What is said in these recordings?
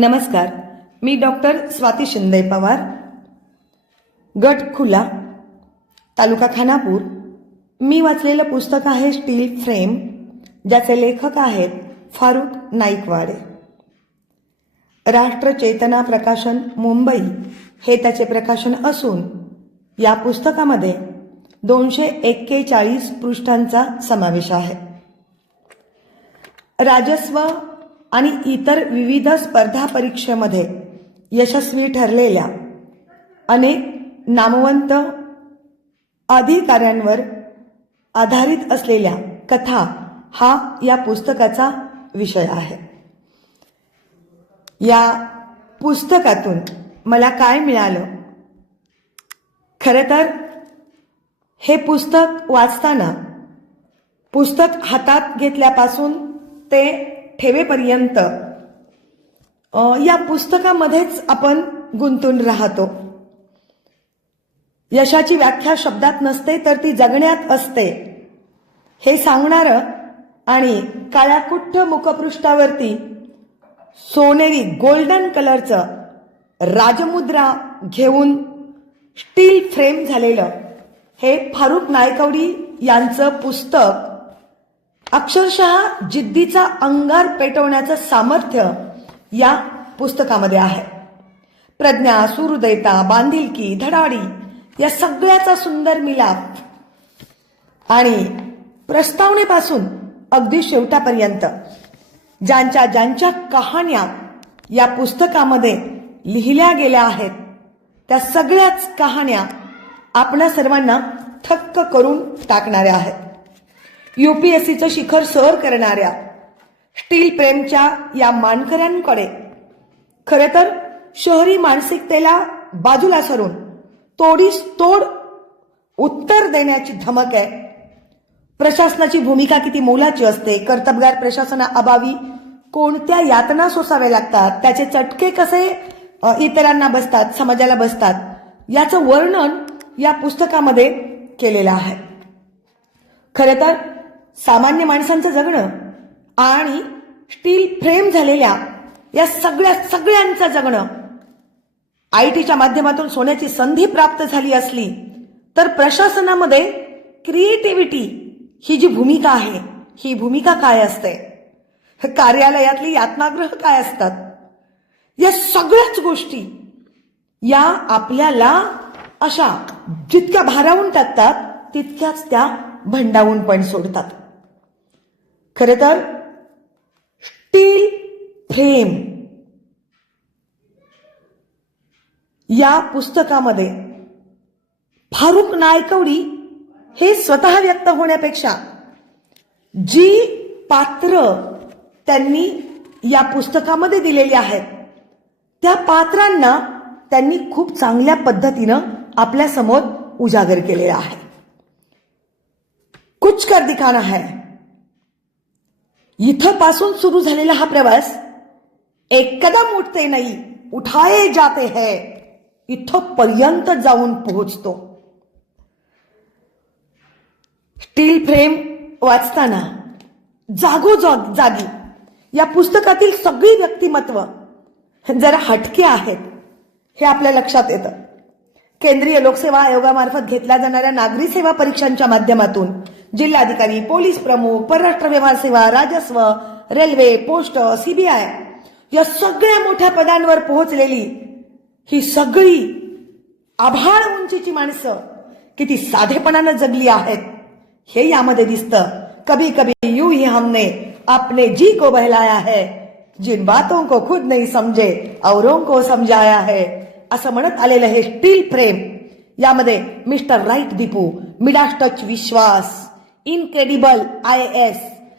नमस्कार, मी डॉक्टर स्वाती शिंदे पवार, गट खुला, तालुका खानापूर. मी वाचलेलं पुस्तक आहे स्टील फ्रेम, ज्याचे लेखक आहेत फारुख नाईकवाडे. राष्ट्र चेतना प्रकाशन मुंबई हे त्याचे प्रकाशन असून या पुस्तकामध्ये 241 पृष्ठांचा समावेश आहे. राजस्व आणि इतर विविध स्पर्धा परीक्षेमध्ये यशस्वी ठरलेल्या अनेक नामवंत अधिकाऱ्यांवर आधारित असलेल्या कथा हा या पुस्तकाचा विषय आहे. या पुस्तकातून मला काय मिळालं? खरं तर हे पुस्तक वाचताना, पुस्तक हातात घेतल्यापासून ते ठेवेपर्यंत या पुस्तकामध्येच आपण गुंतून राहतो. यशाची व्याख्या शब्दात नसते, तर ती जगण्यात असते हे सांगणारं आणि काळ्याकुट्ट मुखपृष्ठावरती सोनेरी गोल्डन कलरचं राजमुद्रा घेऊन स्टील फ्रेम झालेलं हे फारुख नाईकवाडे यांचं पुस्तक अक्षरशः जिद्दीचा अंगार पेटवण्याचं सामर्थ्य या पुस्तकामध्ये आहे. प्रज्ञा, सुहृदयता, बांधिलकी, धडाडी या सगळ्याचा सुंदर मिलाप आणि प्रस्तावनेपासून अगदी शेवटापर्यंत ज्यांच्या ज्यांच्या कहाण्या या पुस्तकामध्ये लिहिल्या गेल्या आहेत, त्या सगळ्याच कहाण्या आपल्या सर्वांना थक्क करून टाकणाऱ्या आहेत. UPSCचं शिखर सर करणाऱ्या स्टील फ्रेमच्या या मानकऱ्यांकडे खरे तर शहरी मानसिकतेला बाजूला सरून तोडीस तोड उत्तर देण्याची धमक आहे. प्रशासनाची भूमिका किती मोलाची असते, कर्तबगार प्रशासनाअभावी कोणत्या यातना सोसाव्या लागतात, त्याचे चटके कसे इतरांना बसतात, समाजाला बसतात, याचं वर्णन या पुस्तकामध्ये केलेलं आहे. खरं तर सामान्य माणसांचं जगणं आणि स्टील फ्रेम झालेल्या या सगळ्यांचं जगणं, ITच्या माध्यमातून सोन्याची संधी प्राप्त झाली असली तर प्रशासनामध्ये क्रिएटिव्हिटी ही जी भूमिका आहे, ही भूमिका काय असते, कार्यालयातली यातनाग्रह काय असतात, या सगळ्याच गोष्टी या आपल्याला अशा जितक्या भारावून टाकतात तितक्याच त्या भंडावून पण सोडतात. खरं तर स्टील फ्रेम या पुस्तकामध्ये फारुख नाईकवाडे हे स्वतः व्यक्त होण्यापेक्षा जी पात्र त्यांनी या पुस्तकामध्ये दिलेली आहेत, त्या पात्रांना त्यांनी खूप चांगल्या पद्धतीनं आपल्या समोर उजागर केलेला आहे. कुछ कर दिखाना है. इथं पासून सुरू झालेला हा प्रवास एक कदम उठते नाही उठाए जाते है इथं पर्यंत जाऊन पोहोचतो. स्टील फ्रेम वाचताना जागी या पुस्तकातील सगळी व्यक्तिमत्व जरा हटके आहेत हे आपल्या लक्षात येतं. केंद्रीय लोकसेवा आयोगामार्फत घेतल्या जाणाऱ्या नागरी सेवा परीक्षांच्या माध्यमातून जिल्हाधिकारी, पोलीस प्रमुख, परराष्ट्र व्यवहार सेवा, राजस्व, रेल्वे, पोस्ट, CBI या सगळ्या मोठ्या पदांवर पोहोचलेली ही सगळी आभाळ उंचीची माणसं किती साधेपणानं जगली आहेत हे यामध्ये दिसतं. कभी कभी यूं ही हमने अपने जी को बहलाया है, जिन बातों को खुद नहीं समझे औरों को समझाया है, असं म्हणत आलेलं हे स्टील फ्रेम. यामध्ये mister right Deepu, Midas touch Vishwas, incredible IAS,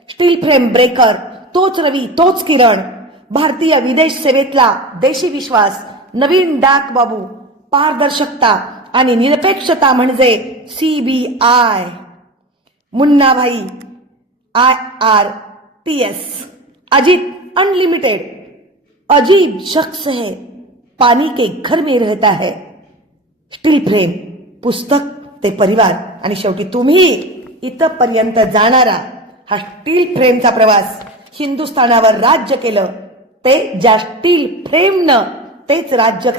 steel frame breaker, तोच रवी तोच किरण, भारतीय विदेश सेवेतला देशी विश्वास, नवीन डाक बाबू, पारदर्शकता आणि निरपेक्षता म्हणजे CBI, Munnabhai IRTS, Ajit unlimited, अजीब शख्स है, पानी के घर में रहता है. स्टील फ्रेम पुस्तक ते परिवार आणि शेवटी तुम्ही इथपर्यंत जाणारा हा स्टील फ्रेमचा प्रवास हिंदुस्थानावर राज्य केलं ते ज्या स्टील फ्रेमनं तेच राज्य